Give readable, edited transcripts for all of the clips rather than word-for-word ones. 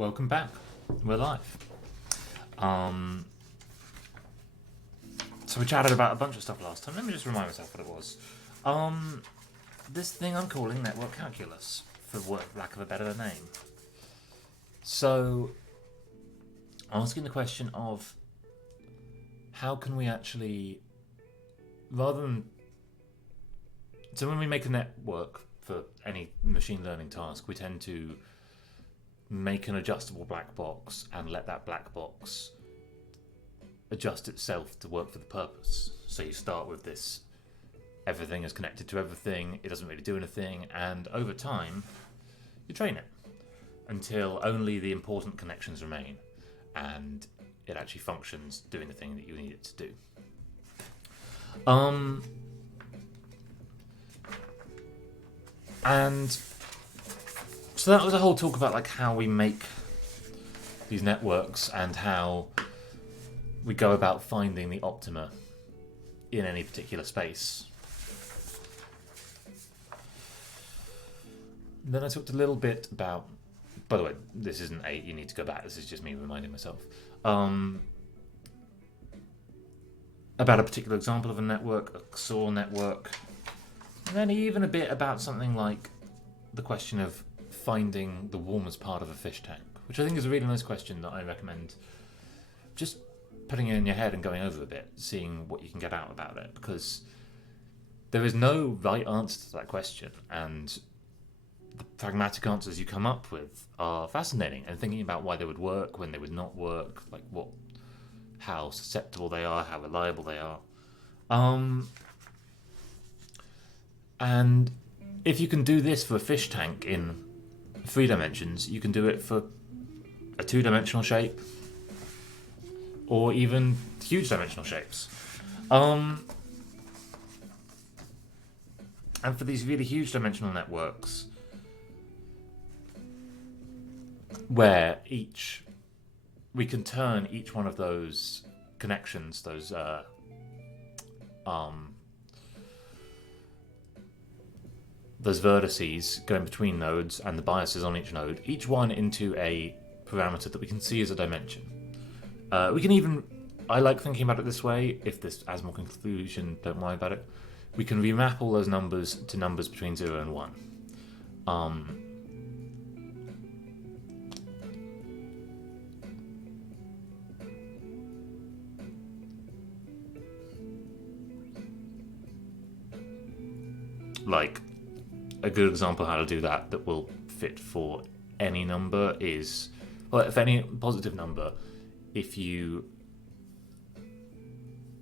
Welcome back. We're live. So we chatted about a bunch of stuff last time. Let me just remind myself what it was. This thing I'm calling network calculus, for lack of a better name. So, asking the question of how can we actually, rather than, so when we make a network for any machine learning task, we tend to make an adjustable black box and let that black box adjust itself to work for the purpose. So you start with this, everything is connected to everything, it doesn't really do anything, and over time, you train it until only the important connections remain, and it actually functions doing the thing that you need it to do. And so that was a whole talk about like how we make these networks and how we go about finding the optima in any particular space. Then I talked a little bit about, by the way, this isn't you need to go back, this is just me reminding myself, about a particular example of a network, a XOR network, and then even a bit about something like the question of finding the warmest part of a fish tank, which I think is a really nice question that I recommend just putting it in your head and going over a bit, seeing what you can get out about it, because there is no right answer to that question, and the pragmatic answers you come up with are fascinating, and thinking about why they would work, when they would not work, like how susceptible they are, how reliable they are. And if you can do this for a fish tank in 3 dimensions, you can do it for a 2-dimensional shape, or even huge dimensional shapes. And for these really huge dimensional networks, where we can turn each one of those connections, those vertices going between nodes and the biases on each node, each one into a parameter that we can see as a dimension. We can even, I like thinking about it this way, if this adds more confusion, don't worry about it. We can remap all those numbers to numbers between 0 and 1. Like, a good example of how to do that will fit for any number is, well, if any positive number, if you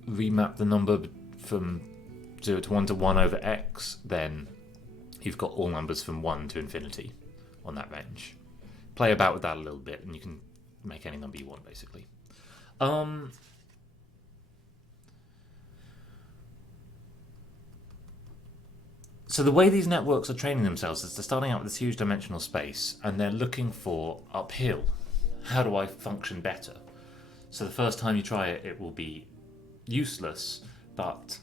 remap the number from 0 to 1 to 1 over x, then you've got all numbers from 1 to infinity on that range. Play about with that a little bit and you can make any number you want, basically. So the way these networks are training themselves is they're starting out with this huge dimensional space and they're looking for uphill. How do I function better? So the first time you try it, it will be useless, but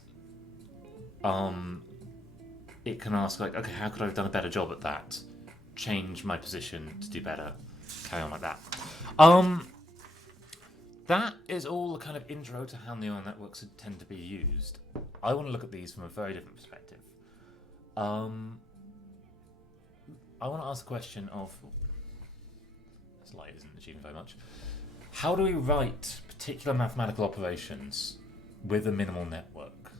it can ask like, okay, how could I have done a better job at that? Change my position to do better. Carry on like that. That is all the kind of intro to how neural networks tend to be used. I want to look at these from a very different perspective. I want to ask the question of, this light isn't achieving very much. How do we write particular mathematical operations with a minimal network?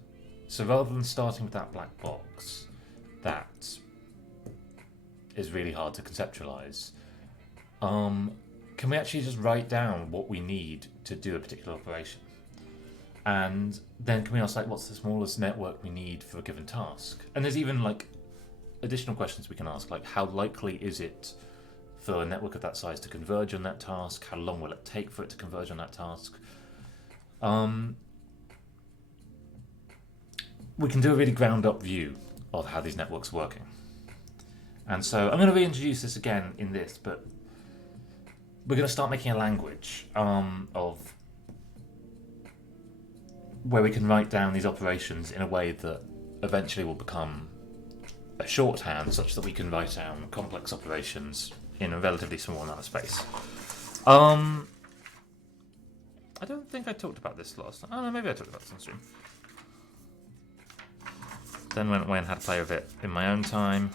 So rather than starting with that black box that is really hard to conceptualize, can we actually just write down what we need to do a particular operation? And then can we ask, like, what's the smallest network we need for a given task? And there's even like additional questions we can ask, like how likely is it for a network of that size to converge on that task? How long will it take for it to converge on that task? We can do a really ground-up view of how these networks are working. And so I'm going to reintroduce this again in this, but we're going to start making a language of where we can write down these operations in a way that eventually will become a shorthand such that we can write down complex operations in a relatively small amount of space. I don't think I talked about this last time. Oh no, maybe I talked about this on stream. Then went away and had to play with it in my own time.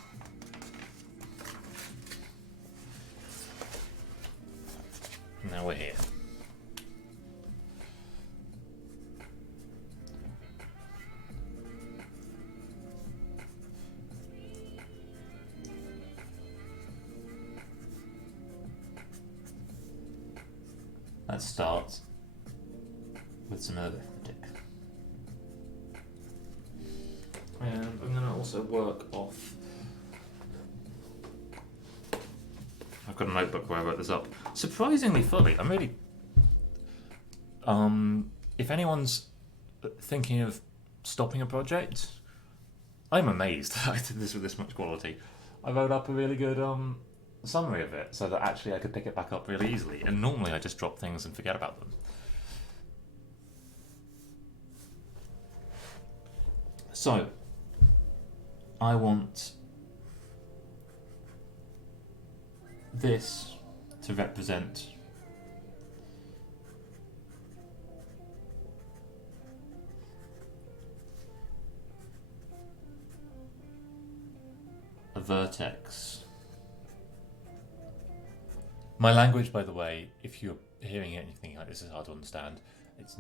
Now we're here. Let's start with some arithmetic. And I'm going to also work off. I've got a notebook where I wrote this up. Surprisingly fully, I'm really. If anyone's thinking of stopping a project, I'm amazed I did this with this much quality. I wrote up a really good summary of it so that actually I could pick it back up really easily. And normally I just drop things and forget about them. So, I want this to represent a vertex. My language, by the way, if you're hearing it and you're thinking like this is hard to understand, it's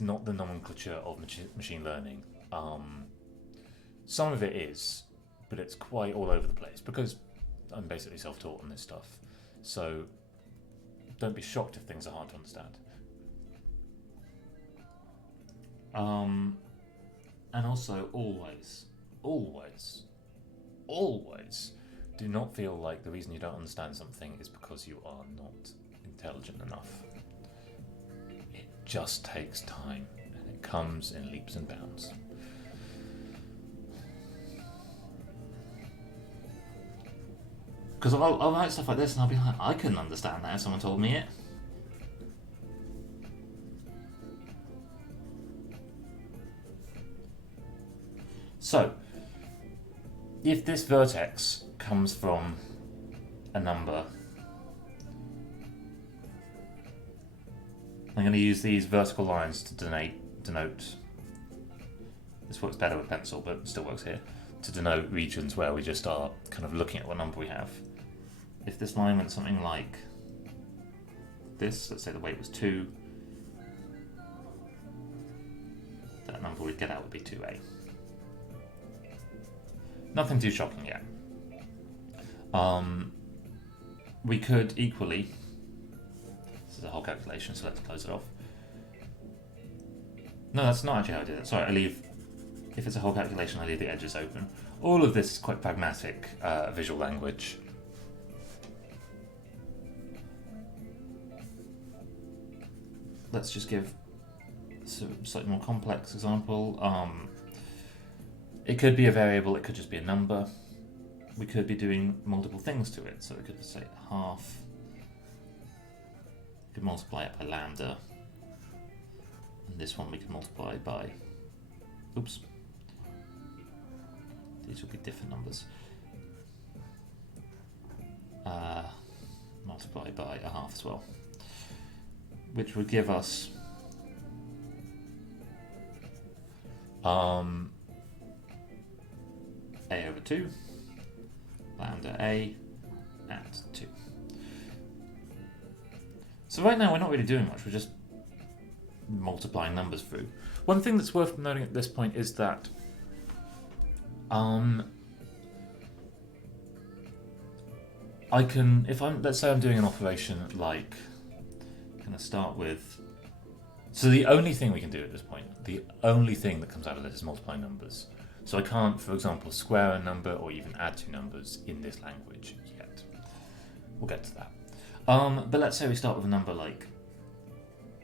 not the nomenclature of machine learning. Some of it is, but it's quite all over the place because I'm basically self-taught on this stuff. So don't be shocked if things are hard to understand. And also always do not feel like the reason you don't understand something is because you are not intelligent enough. It just takes time and it comes in leaps and bounds. Because I'll write stuff like this and I'll be like, I couldn't understand that if someone told me it. So, if this vertex comes from a number, I'm going to use these vertical lines to denote, this works better with pencil but still works here, to denote regions where we just are kind of looking at what number we have. If this line went something like this, let's say the weight was 2, that number we'd get out would be 2a. Nothing too shocking yet. We could equally, this is a whole calculation, so let's close it off. No, that's not actually how I did it. Sorry, if it's a whole calculation, I leave the edges open. All of this is quite pragmatic visual language. Let's just give a slightly more complex example. It could be a variable, it could just be a number. We could be doing multiple things to it, so we could say half. We could multiply it by lambda. And this one we can multiply by, oops. These will be different numbers. Multiply by a half as well. Which would give us a over 2, lambda a at 2. So right now we're not really doing much, we're just multiplying numbers through. One thing that's worth noting at this point is that I can, let's say I'm doing an operation like, I'm going to start with, so the only thing we can do at this point, the only thing that comes out of this is multiplying numbers. So I can't, for example, square a number or even add two numbers in this language yet. We'll get to that. But let's say we start with a number like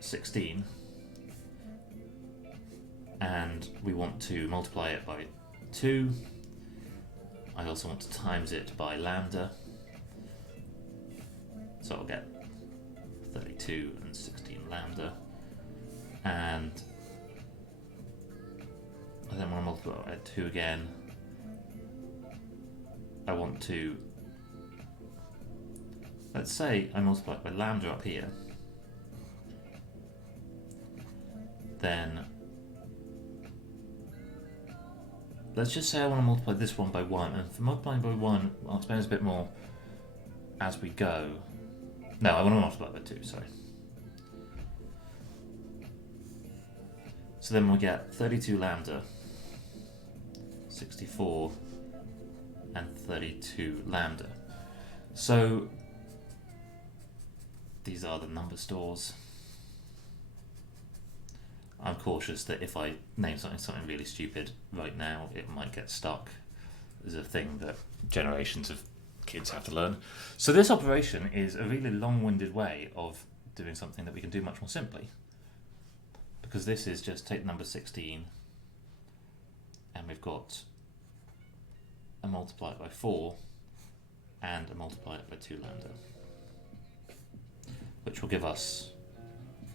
16 and we want to multiply it by 2. I also want to times it by lambda. So I'll get 32 and 16 lambda. And I then want to multiply by 2 again, I want to, let's say I multiply it by lambda up here, then let's just say I want to multiply this one by 1, and for multiplying by 1, I'll explain this a bit more as we go. No, I want to multiply by 2, sorry. So then we'll get 32 lambda, 64, and 32 lambda. So these are the number stores. I'm cautious that if I name something really stupid right now, it might get stuck as a thing that generations of kids have to learn. So this operation is a really long-winded way of doing something that we can do much more simply. Because this is just take number 16 and we've got a multiply it by 4 and a multiply it by 2 lambda, which will give us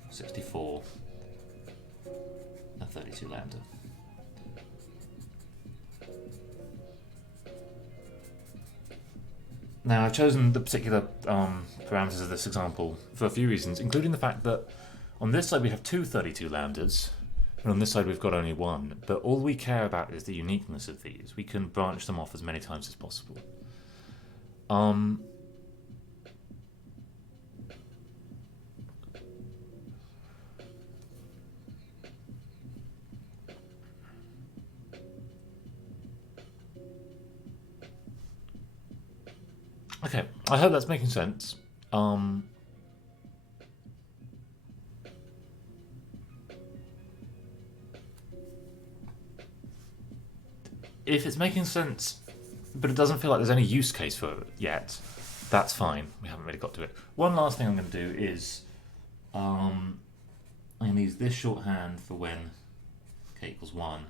64 and 32 lambda. Now I've chosen the particular parameters of this example for a few reasons, including the fact that on this side we have two 32 lambdas, and on this side we've got only one, but all we care about is the uniqueness of these. We can branch them off as many times as possible. Okay, I hope that's making sense. If it's making sense, but it doesn't feel like there's any use case for it yet, that's fine. We haven't really got to it. One last thing I'm going to do is I'm going to use this shorthand for when k equals 1,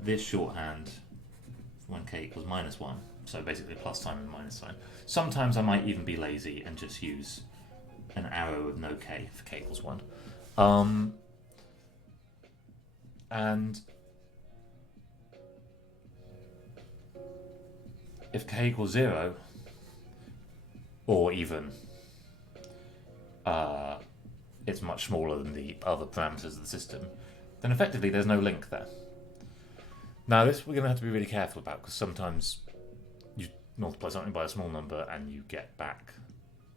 this shorthand for when k equals minus 1. So basically plus sign and minus sign. Sometimes I might even be lazy and just use an arrow with no k for k equals 1. And if k equals 0, or even it's much smaller than the other parameters of the system, then effectively there's no link there. Now this we're going to have to be really careful about, because sometimes you multiply something by a small number and you get back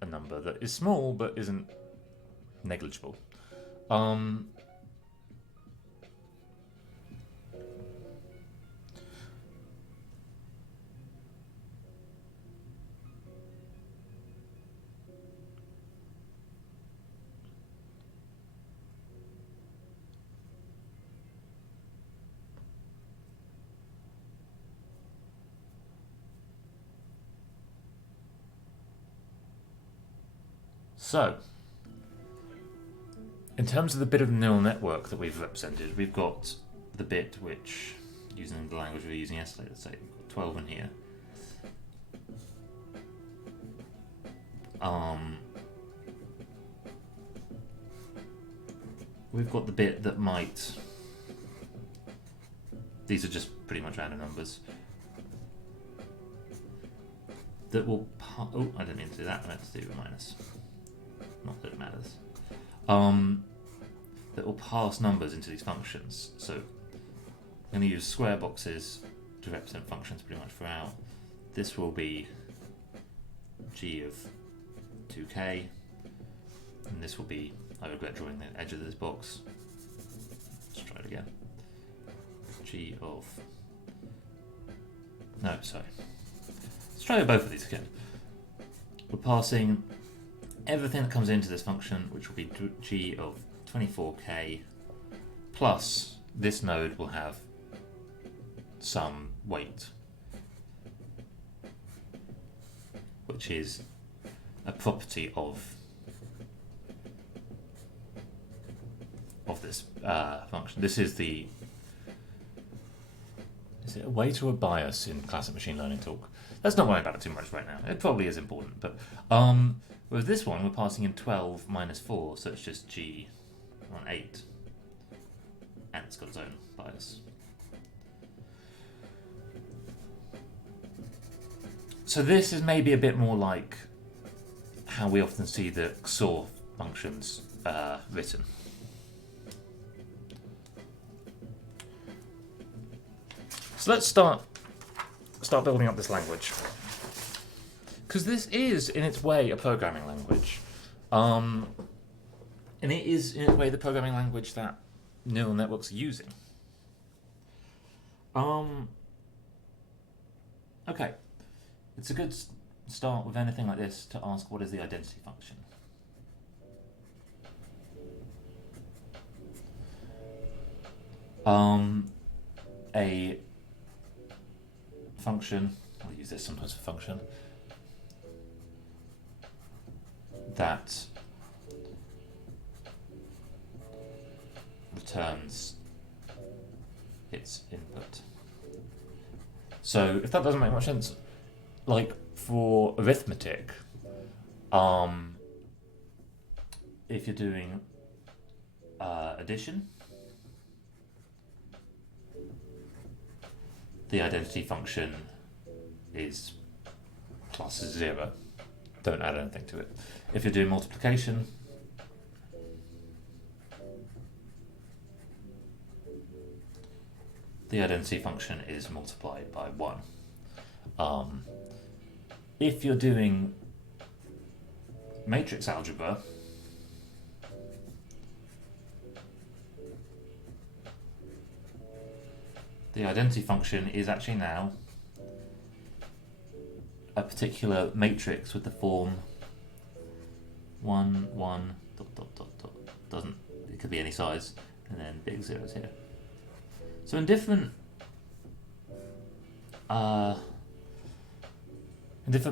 a number that is small but isn't negligible. So, in terms of the bit of the neural network that we've represented, we've got the bit which, using the language we were using yesterday, let's say we've got 12 in here. We've got the bit that might, these are just pretty much random numbers, that will, oh, I didn't mean to do that, I meant to do a minus. Not that it matters. That will pass numbers into these functions. So I'm going to use square boxes to represent functions pretty much throughout. This will be g of 2k, and this will be, I regret drawing the edge of this box. Let's try it again. G of, no, sorry. Let's try both of these again. We're passing everything that comes into this function, which will be g of 24k, plus this node will have some weight, which is a property of this function. This is the, is it a weight or a bias in classic machine learning talk? Let's not worry about it too much right now. It probably is important, but whereas this one, we're passing in 12 minus 4, so it's just g on 8. And it's got its own bias. So this is maybe a bit more like how we often see the XOR functions written. So let's start building up this language, because this is in its way a programming language, and it is in its way the programming language that neural networks are using. Okay, it's a good start with anything like this to ask, what is the identity function? A function, I'll use this sometimes for function, that returns its input. So if that doesn't make much sense, like for arithmetic, if you're doing addition, the identity function is plus 0. Don't add anything to it. If you're doing multiplication, the identity function is multiplied by 1. If you're doing matrix algebra, the identity function is actually now a particular matrix with the form 1, 1, ... Doesn't, it could be any size, and then big zeros here. So in different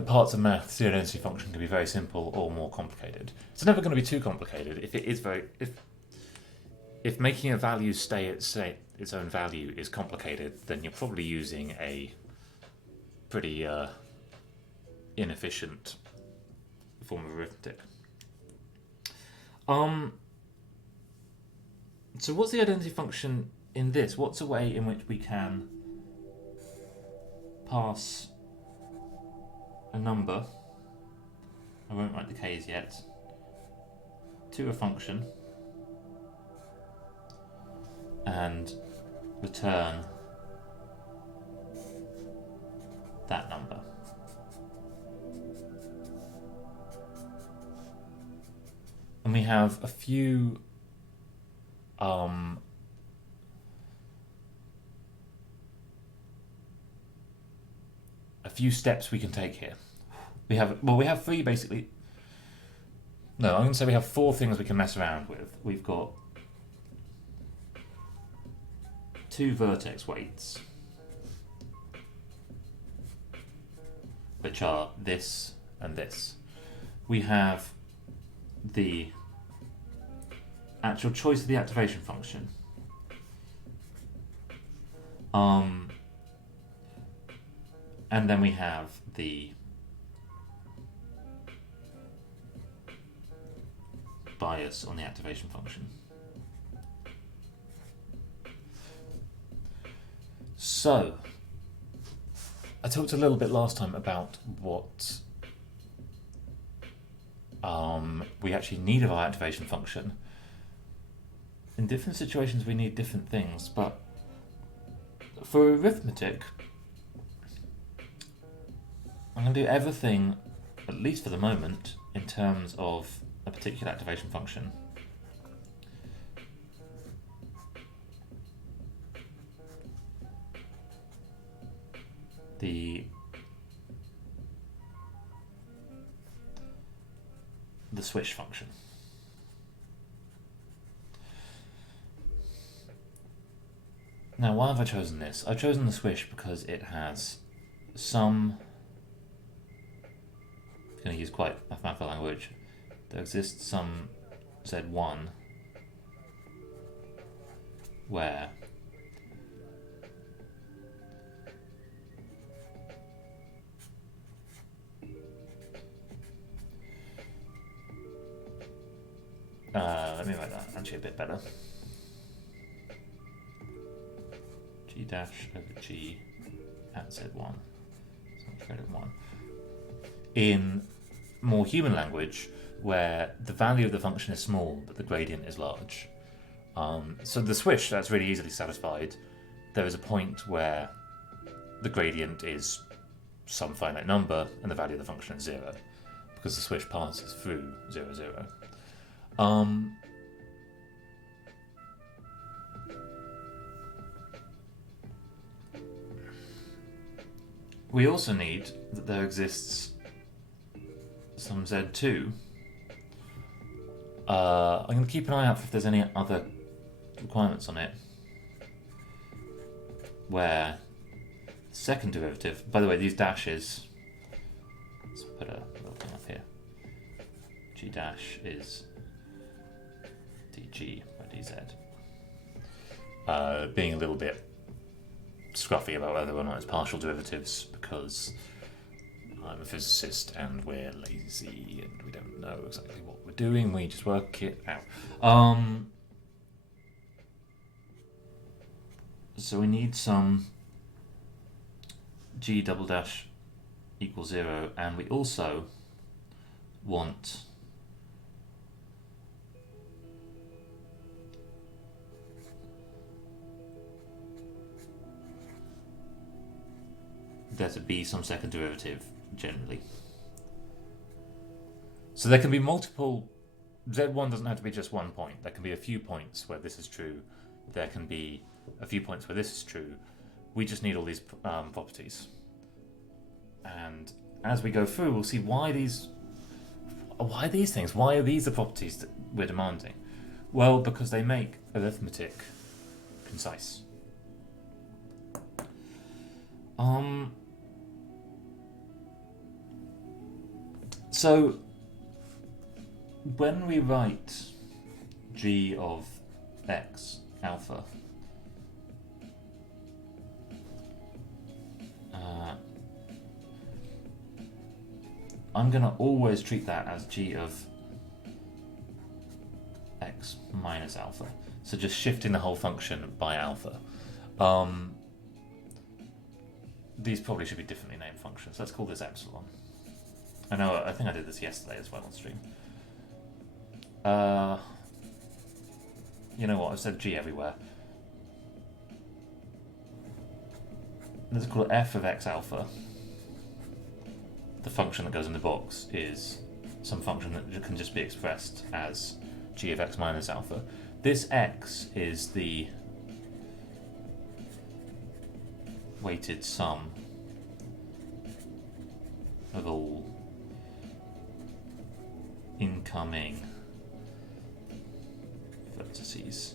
parts of maths, the identity function can be very simple or more complicated. It's never going to be too complicated. If it is if making a value stay its own value is complicated, then you're probably using a pretty inefficient form of arithmetic. So what's the identity function in this? What's a way in which we can pass a number, I won't write the k's yet, to a function and return that number? And we have a few steps we can take here. We have three basically. No, I'm going to say we have 4 things we can mess around with. We've got 2 vertex weights, which are this and this. We have the actual choice of the activation function. And then we have the bias on the activation function. So, I talked a little bit last time about what we actually need of our activation function. In different situations we need different things, but for arithmetic, I'm going to do everything, at least for the moment, in terms of a particular activation function. The swish function. Now, why have I chosen this? I've chosen the swish because it has some, I'm going to use quite mathematical language, there exists some Z1 where let me write that actually a bit better. G dash over G at Z1. So I'm trading 1. in more human language where the value of the function is small but the gradient is large. So the swish, that's really easily satisfied. There is a point where the gradient is some finite number and the value of the function is 0 because the swish passes through 0, 0. We also need that there exists some Z2. I'm going to keep an eye out if there's any other requirements on it where second derivative, by the way, these dashes, let's put a little thing up here. G dash is dg by dz. Being a little bit scruffy about whether or not it's partial derivatives because I'm a physicist and we're lazy and we don't know exactly what we're doing, we just work it out. So we need some g double dash equals 0, and we also want there to be some second derivative generally. So there can be multiple, Z1 doesn't have to be just one point, there can be a few points where this is true, there can be a few points where this is true. We just need all these properties. And as we go through, we'll see why these things, why are these the properties that we're demanding? Well, because they make arithmetic concise. So when we write g of x alpha, I'm going to always treat that as g of x minus alpha. So just shifting the whole function by alpha. These probably should be differently named functions. Let's call this epsilon. I think I did this yesterday as well on stream. You know what, I've said g everywhere. Let's call it f of x alpha. The function that goes in the box is some function that can just be expressed as g of x minus alpha. This x is the weighted sum of all incoming vertices.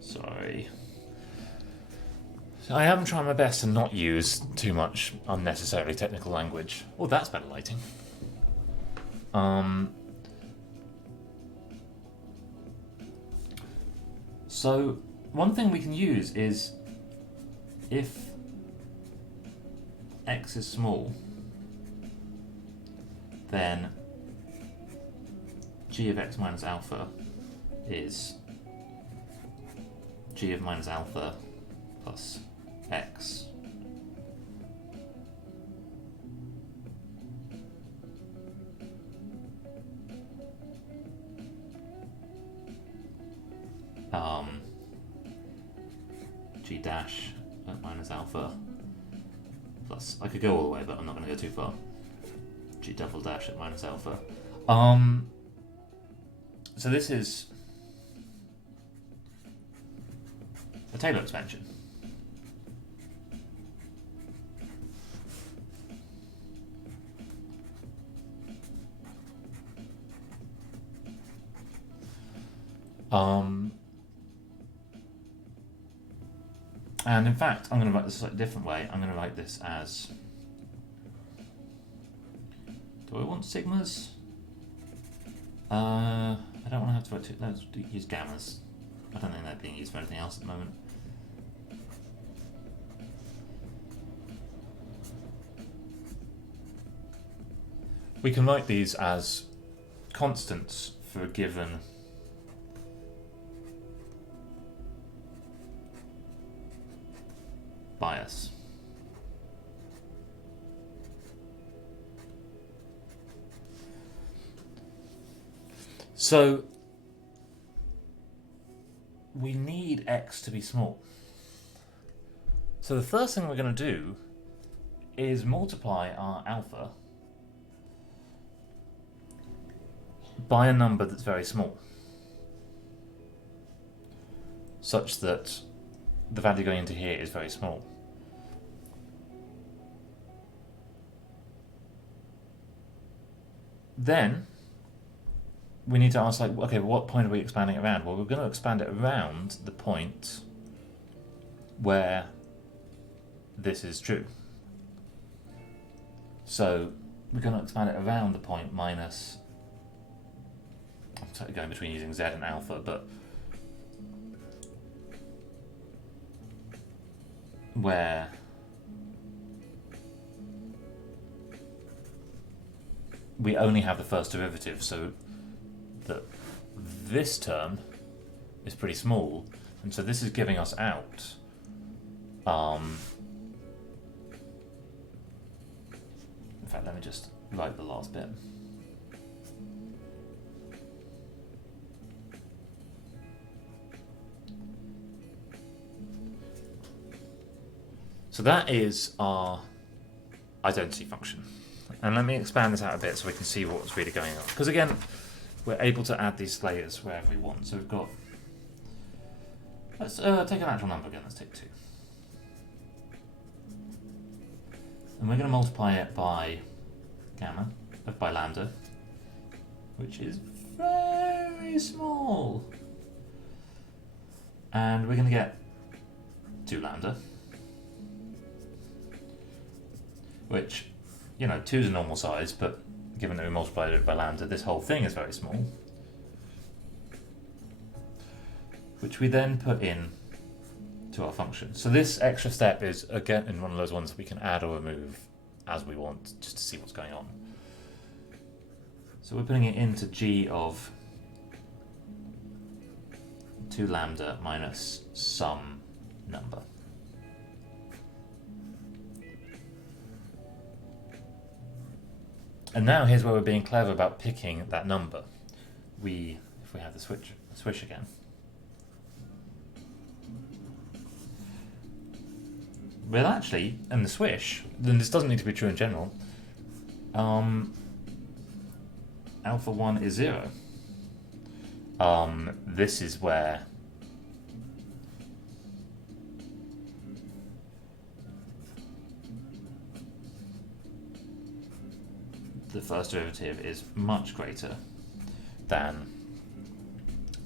Sorry. I am trying my best to not use too much unnecessarily technical language. Oh, that's better lighting. So one thing we can use is if x is small, then g of x minus alpha is g of minus alpha plus x. G dash at minus alpha plus, I could go all the way, but I'm not going to go too far. G double dash at minus alpha. So this is a Taylor expansion. And in fact, I'm going to write this a slightly different way. I'm going to write this as, do I want sigmas? I don't want to have to write two, let's use gammas. I don't think they're being used for anything else at the moment. We can write these as constants for a given bias. So we need x to be small. So the first thing we're going to do is multiply our alpha by a number that's very small, such that the value going into here is very small. Then we need to ask, like, okay, what point are we expanding it around? Well, we're going to expand it around the point where this is true. So we're going to expand it around the point minus, I'm totally going between using z and alpha, but where we only have the first derivative, so that this term is pretty small, and so this is giving us out in fact, let me just write the last bit. So that is our identity function. And let me expand this out a bit so we can see what's really going on. Because again, we're able to add these layers wherever we want. So we've got, let's take an actual number again, let's take 2. And we're going to multiply it by by lambda, which is very small. And we're going to get 2 lambda, which, you know, 2 is a normal size, but given that we multiplied it by lambda, this whole thing is very small. Which we then put in to our function. So this extra step is, again, one of those ones that we can add or remove as we want, just to see what's going on. So we're putting it into g of 2 lambda minus some number. And now here's where we're being clever about picking that number. If we have the swish again. Well, actually, in the swish, then this doesn't need to be true in general. Alpha 1 is 0. This is where the first derivative is much greater than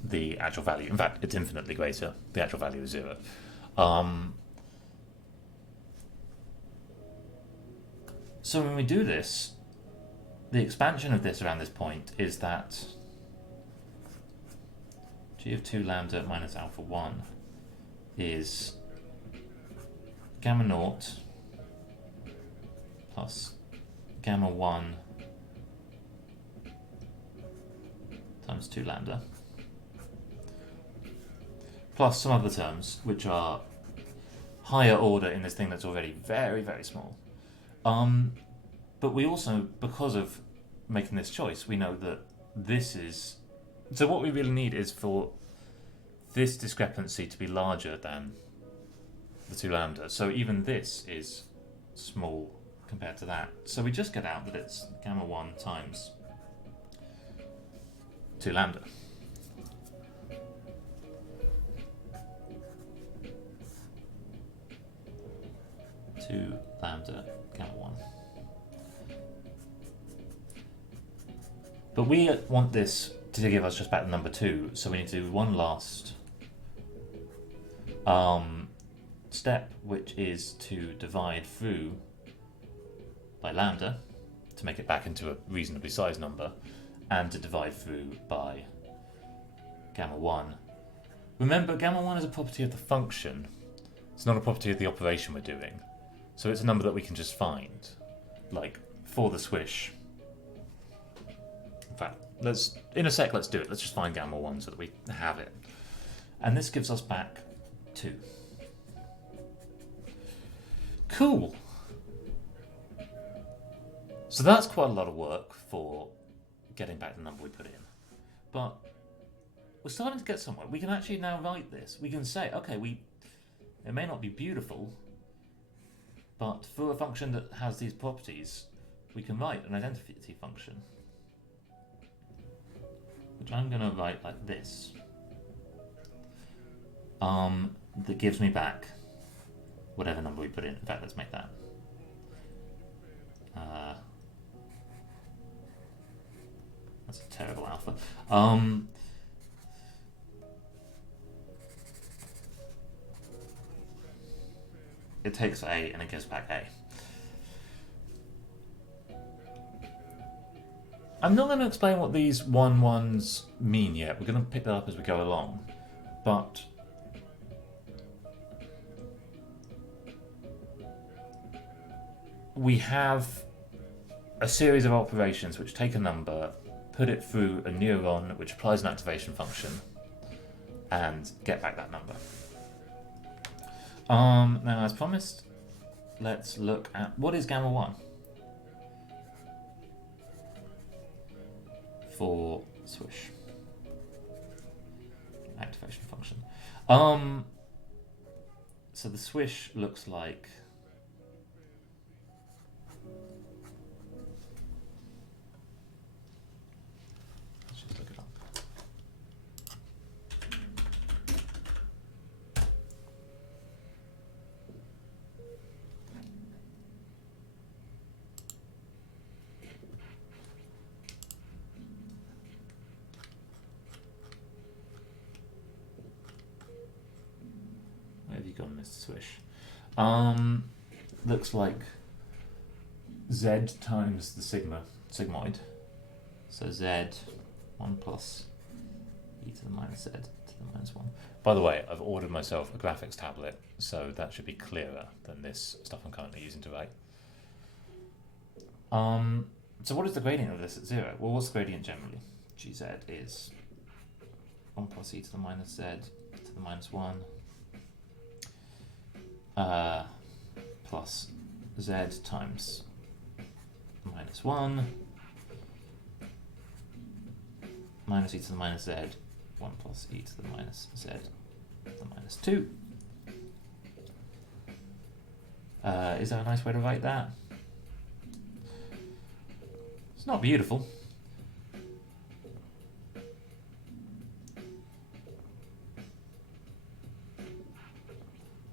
the actual value. In fact, it's infinitely greater. The actual value is 0. So when we do this, the expansion of this around this point is that g of 2 lambda minus alpha 1 is gamma naught plus gamma 1 times 2 lambda plus some other terms which are higher order in this thing that's already very, very small. But we also, because of making this choice, we know that this is... So what we really need is for this discrepancy to be larger than the 2 lambda. So even this is small compared to that. So we just get out that it's gamma 1 times 2 lambda. Two lambda gamma 1. But we want this to give us just back the number 2, so we need to do one last step, which is to divide through by lambda to make it back into a reasonably sized number, and to divide through by gamma 1. Remember, gamma 1 is a property of the function. It's not a property of the operation we're doing. So it's a number that we can just find, like for the swish. In fact, in a sec, let's do it. Let's just find gamma 1 so that we have it. And this gives us back 2. Cool. So that's quite a lot of work for getting back the number we put in. but we're starting to get somewhere. We can actually now write this. We can say, okay, it may not be beautiful, but for a function that has these properties, we can write an identity function, which I'm going to write like this. That gives me back whatever number we put in. In fact, let's make that. That's a terrible alpha. It takes A and it gives back A. I'm not going to explain what these 1-1s mean yet. We're going to pick that up as we go along. But we have a series of operations which take a number, put it through a neuron which applies an activation function, and get back that number. Now, as promised, let's look at what is gamma 1 for swish activation function. So the swish looks like let's just look it up. Where have you gone, Mr. Swish? Looks like Z times the sigmoid. So Z 1 plus e to the minus Z to the minus 1. By the way, I've ordered myself a graphics tablet, so that should be clearer than this stuff I'm currently using to write. So what is the gradient of this at 0? Well, what's the gradient generally? Gz is 1 plus e to the minus Z to the minus 1 plus Z times minus 1 minus e to the minus Z 1 plus e to the minus Z to the minus 2. Is that a nice way to write that? It's not beautiful.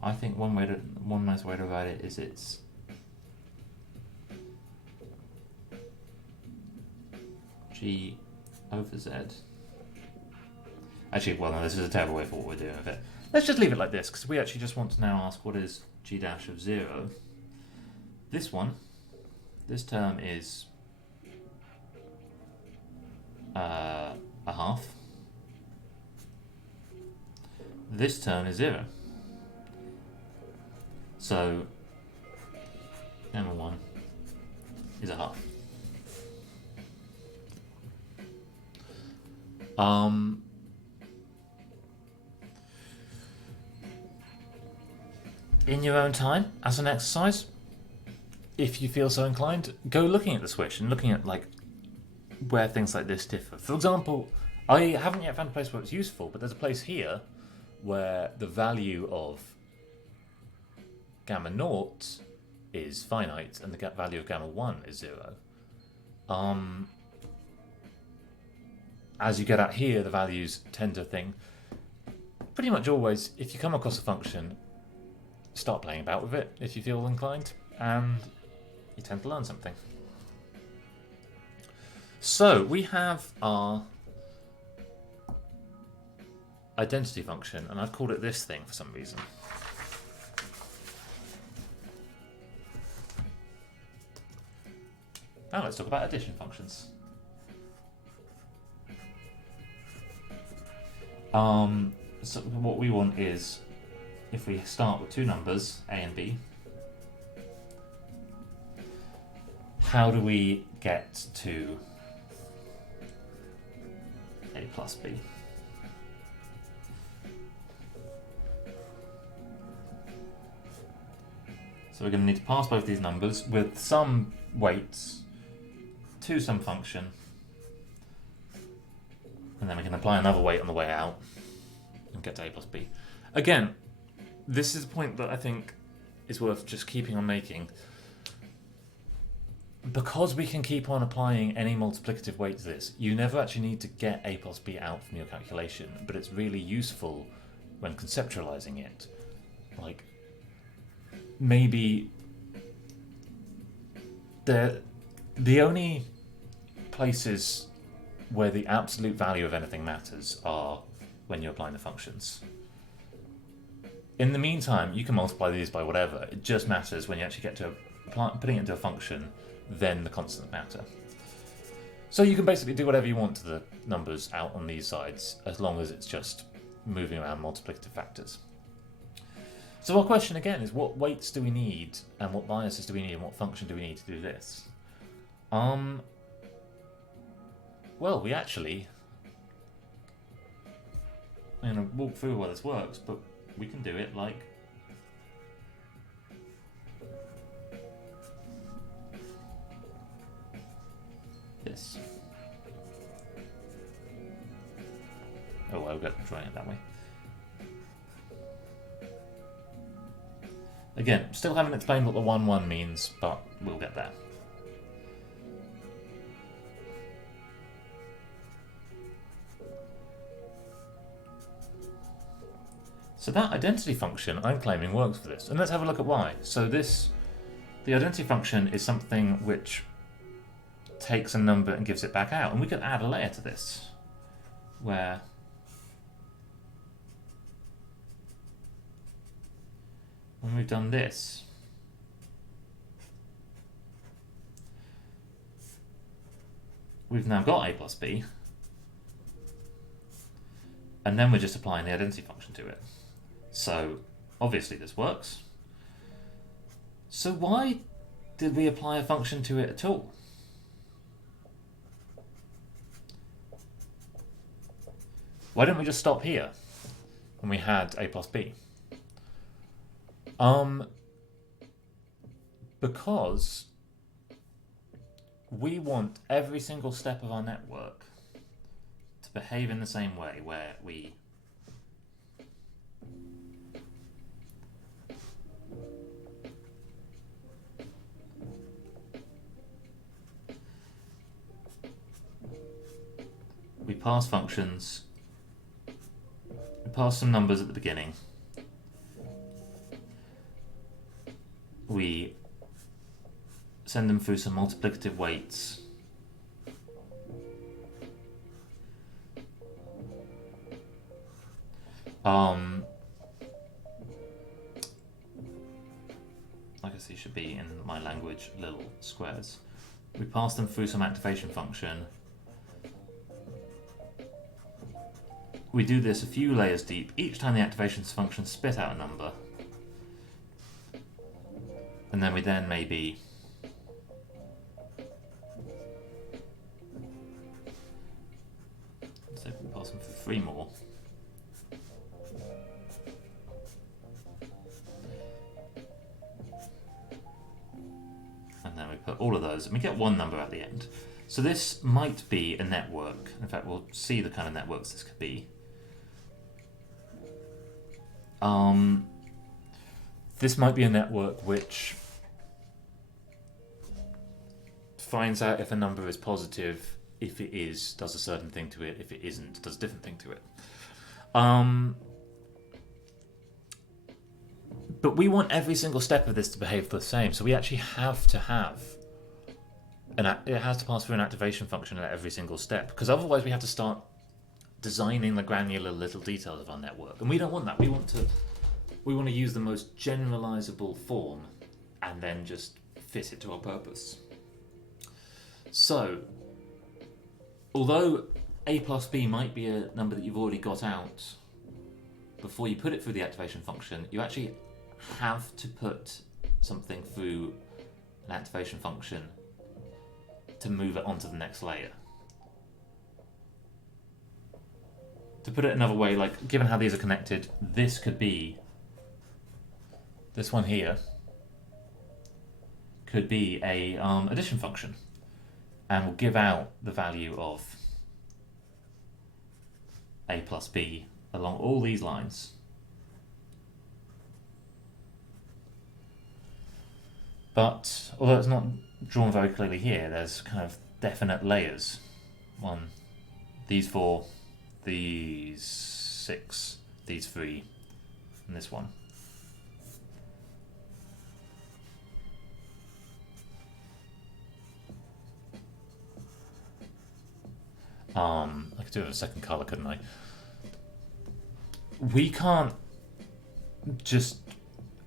I think one nice way to write it is it's G over Z. Actually, well, no, this is a terrible way for what we're doing with it. Let's just leave it like this, because we actually just want to now ask what is G dash of 0. This term is a half. This term is 0. So gamma 1 is a half. In your own time, as an exercise, if you feel so inclined, go looking at the swish and looking at like where things like this differ. For example, I haven't yet found a place where it's useful, but there's a place here where the value of gamma naught is finite and the value of gamma 1 is 0. As you get out here, the values tend to think pretty much always, if you come across a function, start playing about with it if you feel inclined, and you tend to learn something. So we have our identity function, and I've called it this thing for some reason. Now let's talk about addition functions. So what we want is, if we start with two numbers, A and B, how do we get to A plus B? So we're going to need to pass both these numbers with some weights to some function And then we can apply another weight on the way out and get to a plus b. Again, this is a point that I think is worth just keeping on making. Because we can keep on applying any multiplicative weight to this, you never actually need to get a plus b out from your calculation, but it's really useful when conceptualizing it. Like, maybe the only places where the absolute value of anything matters are when you're applying the functions. In the meantime, you can multiply these by whatever. It just matters when you actually get to putting it into a function, then the constant matter. So you can basically do whatever you want to the numbers out on these sides, as long as it's just moving around multiplicative factors. So our question again is, what weights do we need, and what biases do we need, and what function do we need to do this? Well, we actually, I'm going to walk through where this works, but we can do it like this. Oh, I'll get trying it that way. Again, still haven't explained what the 1-1 means, but we'll get there. So that identity function I'm claiming works for this. And let's have a look at why. So the identity function is something which takes a number and gives it back out. And we could add a layer to this, where when we've done this, we've now got a plus b, and then we're just applying the identity function to it. So obviously this works. So why did we apply a function to it at all? Why didn't we just stop here when we had a plus b? Because we want every single step of our network to behave in the same way, where we pass functions, we pass some numbers at the beginning, we send them through some multiplicative weights, I guess these should be, in my language, little squares. We pass them through some activation function. We do this a few layers deep. Each time the activation function spit out a number. And then we maybe so we pass them through 3 more. And then we put all of those, and we get one number at the end. So this might be a network. In fact, we'll see the kind of networks this could be. This might be a network which finds out if a number is positive. If it is, does a certain thing to it. If it isn't, does a different thing to it. But we want every single step of this to behave the same. So we actually have to have it has to pass through an activation function at every single step, because otherwise we have to start designing the granular little details of our network, and we don't want that. We want to use the most generalizable form and then just fit it to our purpose. So, although a plus b might be a number that you've already got out before you put it through the activation function, you actually have to put something through an activation function to move it onto the next layer. To put it another way, like, given how these are connected, this could be, this one here could be a addition function, and will give out the value of a plus b along all these lines. But although it's not drawn very clearly here, there's kind of definite layers. One, these 4, these 6, these 3, and this one. I could do it with a second colour, couldn't I? We can't just...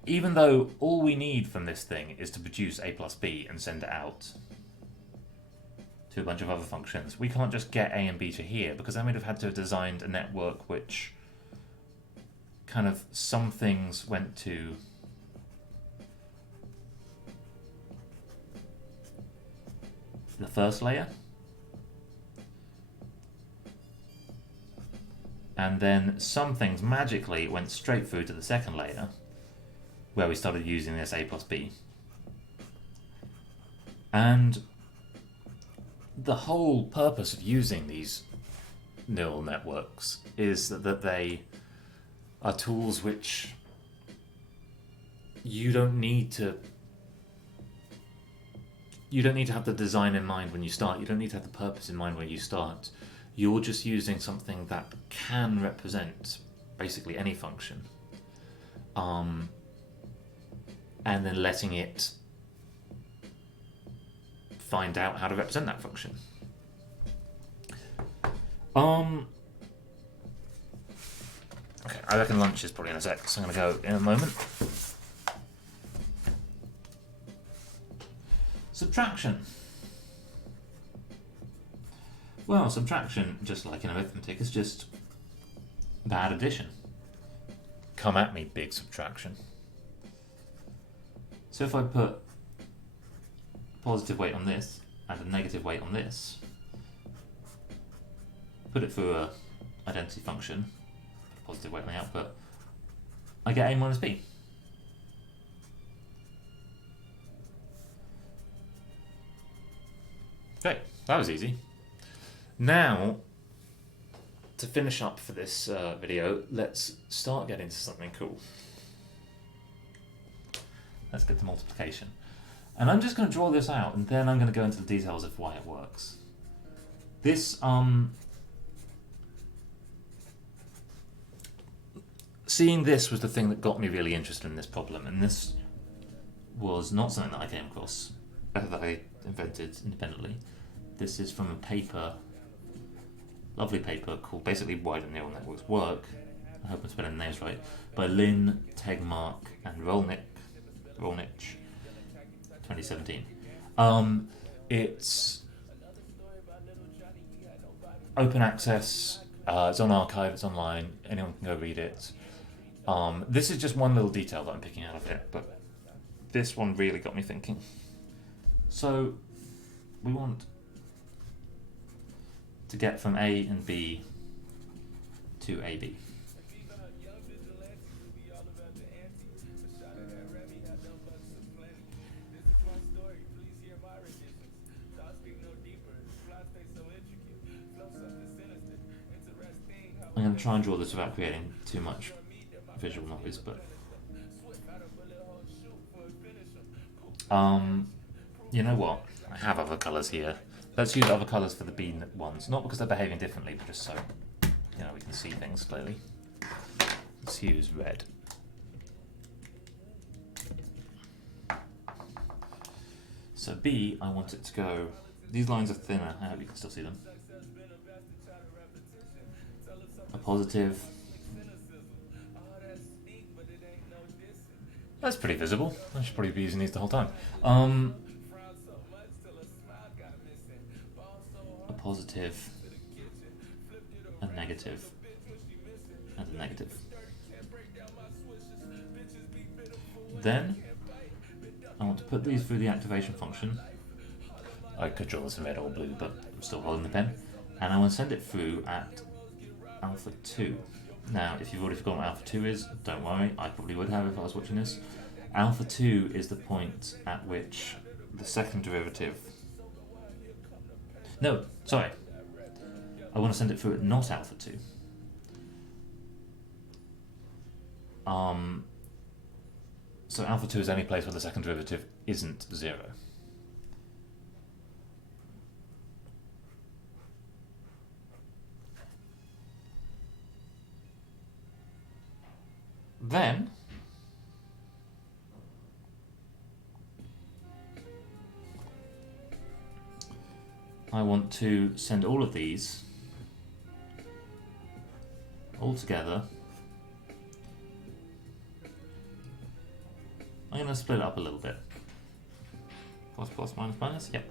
Even though all we need from this thing is to produce a plus b and send it out to a bunch of other functions, we can't just get a and b to here, because then we'd have had to have designed a network which kind of some things went to the first layer, and then some things magically went straight through to the second layer, where we started using this a plus b. And the whole purpose of using these neural networks is that they are tools which you don't need to have the design in mind when you start. You don't need to have the purpose in mind when you start. You're just using something that can represent basically any function, and then letting it find out how to represent that function. Okay, I reckon lunch is probably in a sec, so I'm going to go in a moment. Subtraction. Well, subtraction, just like in arithmetic, is just bad addition. Come at me, big subtraction. So if I put a positive weight on this and a negative weight on this, put it through a identity function, positive weight on the output, I get a minus b. Great, that was easy. Now, to finish up for this video, let's start getting to something cool. Let's get to multiplication. And I'm just going to draw this out, and then I'm going to go into the details of why it works. This, seeing this was the thing that got me really interested in this problem, and this was not something that I came across, that I invented independently. This is from a paper, lovely paper, called basically Why Do Neural Networks Work, I hope I'm spelling the names right, by Lin, Tegmark, and Rolnick, 2017. It's open access, it's on archive, it's online, anyone can go read it. This is just one little detail that I'm picking out of it, but this one really got me thinking. So we want to get from A and B to AB. I'm going to try and draw this without creating too much visual noise, but you know what? I have other colours here. Let's use other colours for the B ones, not because they're behaving differently, but just so we can see things clearly. Let's use red. So B, I want it to go. These lines are thinner. I hope you can still see them. A positive. That's pretty visible. I should probably be using these the whole time. A positive, a negative, and a negative. Then I want to put these through the activation function. I could draw this in red or blue, but I'm still holding the pen. And I want to send it through at alpha 2. Now, if you've already forgotten what alpha 2 is, don't worry, I probably would have if I was watching this. Alpha 2 is the point at which the second derivative... No, sorry. I want to send it through at not alpha 2. So alpha 2 is any place where the second derivative isn't 0. Then I want to send all of these all together. I'm going to split it up a little bit. Plus, plus, minus, minus, yep.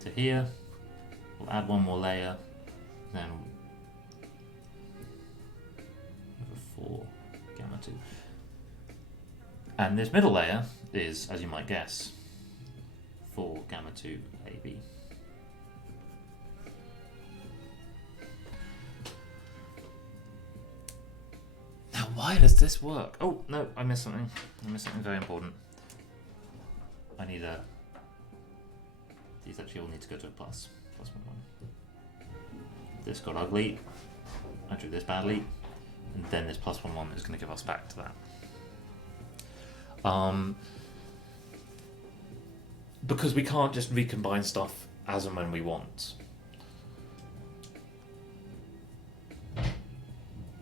To here, we'll add one more layer, then over 4 gamma 2. And this middle layer is, as you might guess, 4 gamma 2 AB. Now, why does this work? Oh, no, I missed something. I missed something very important. I need a... These actually all need to go to a plus. Plus 1, 1. This got ugly. I drew this badly. And then this plus 1, 1 is going to give us back to that. Because we can't just recombine stuff as and when we want.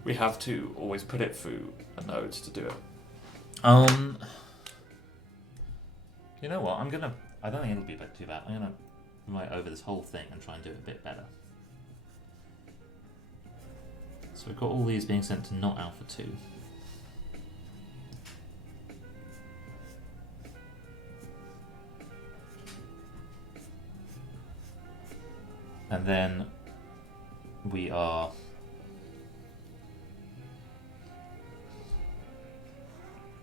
We have to always put it through a node to do it. You know what? I don't think it'll be too bad. I'm gonna write over this whole thing and try and do it a bit better. So we've got all these being sent to not alpha 2. And then we are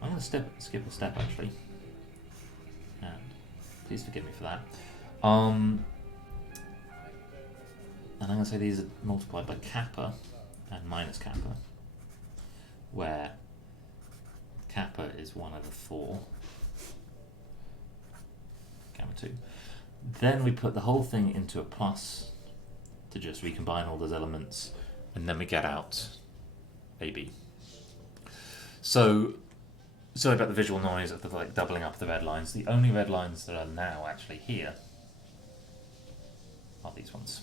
I'm going to skip a step actually, and please forgive me for that. And I'm going to say these are multiplied by kappa and minus kappa, where kappa is 1 over 4 gamma 2. Then we put the whole thing into a plus to just recombine all those elements, and then we get out AB. So sorry about the visual noise of the doubling up the red lines. The only red lines that are now actually here are these ones.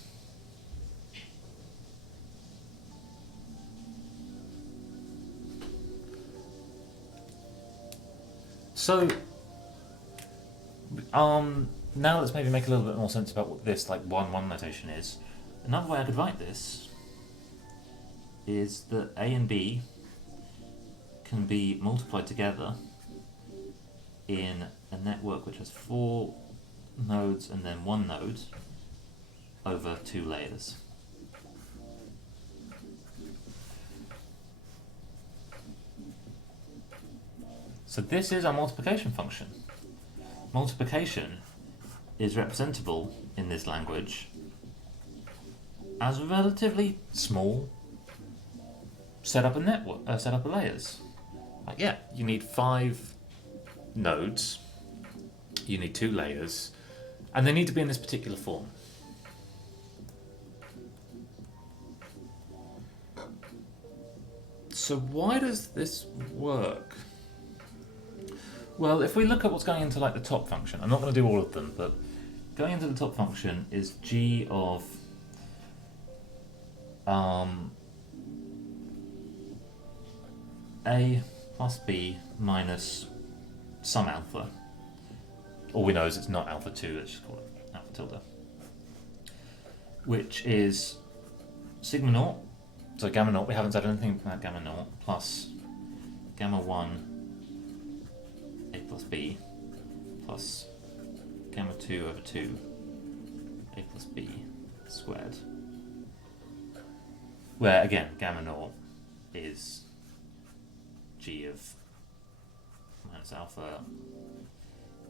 So now let's maybe make a little bit more sense about what this 1-1 notation is. Another way I could write this is that A and B can be multiplied together in a network which has 4 nodes and then 1 node over 2 layers. So this is our multiplication function. Multiplication is representable in this language as a relatively small set up a network, set up of layers. Yeah, you need 5 nodes, you need 2 layers, and they need to be in this particular form. So why does this work? Well, if we look at what's going into the top function, I'm not going to do all of them, but going into the top function is g of a plus b minus some alpha. All we know is it's not alpha 2, let's just call it alpha tilde. Which is sigma naught, so gamma naught, we haven't said anything about gamma naught, plus gamma 1 a plus b plus gamma 2 over 2 a plus b squared. Where again, gamma naught is g of minus alpha,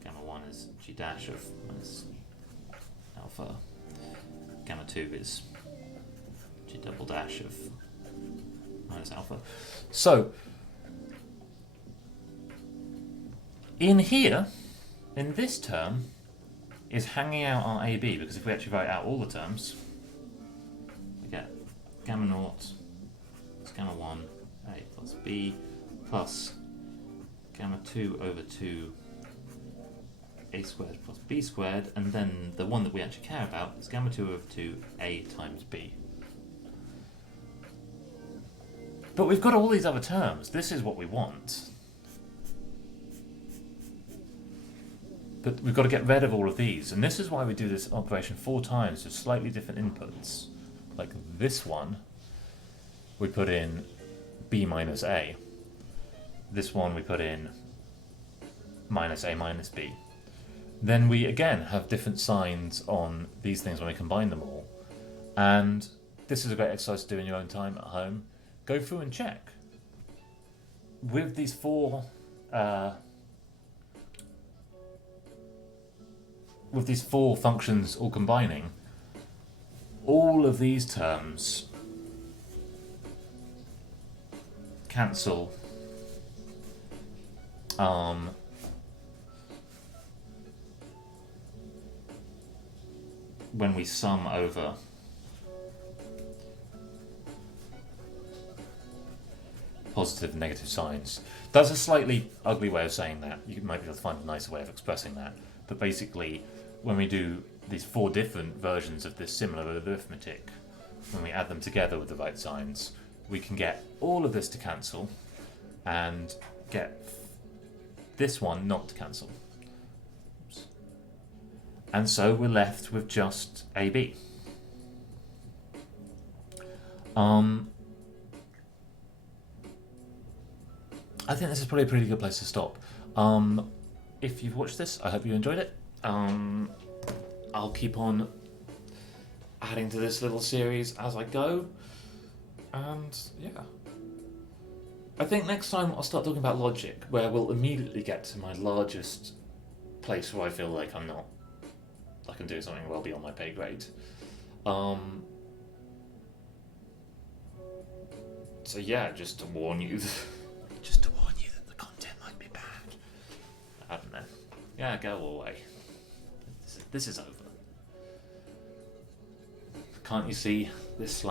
gamma 1 is g dash of minus alpha, gamma 2 is g double dash of minus alpha. So in here, in this term, is hanging out our AB, because if we actually write out all the terms, we get gamma naught plus gamma 1 a plus b plus gamma 2 over 2 a squared plus b squared, and then the one that we actually care about is gamma 2 over 2 a times b. But we've got all these other terms. This is what we want. But we've got to get rid of all of these, and this is why we do this operation 4 times with slightly different inputs. Like this one, we put in b minus a. This one we put in minus a minus b. Then we again have different signs on these things when we combine them all. And this is a great exercise to do in your own time at home. Go through and check. With these four functions all combining, all of these terms cancel when we sum over positive and negative signs. That's a slightly ugly way of saying that. You might be able to find a nicer way of expressing that. But basically, when we do these 4 different versions of this similar arithmetic, when we add them together with the right signs, we can get all of this to cancel and get this one not to cancel. Oops. And so we're left with just AB. I think this is probably a pretty good place to stop. If you've watched this, I hope you enjoyed it. I'll keep on adding to this little series as I go. And yeah. I think next time I'll start talking about logic, where we'll immediately get to my largest place where I feel like I can do something well beyond my pay grade. So yeah, just to warn you that the content might be bad. I don't know. Yeah, go away. This is over. Can't you see this slide?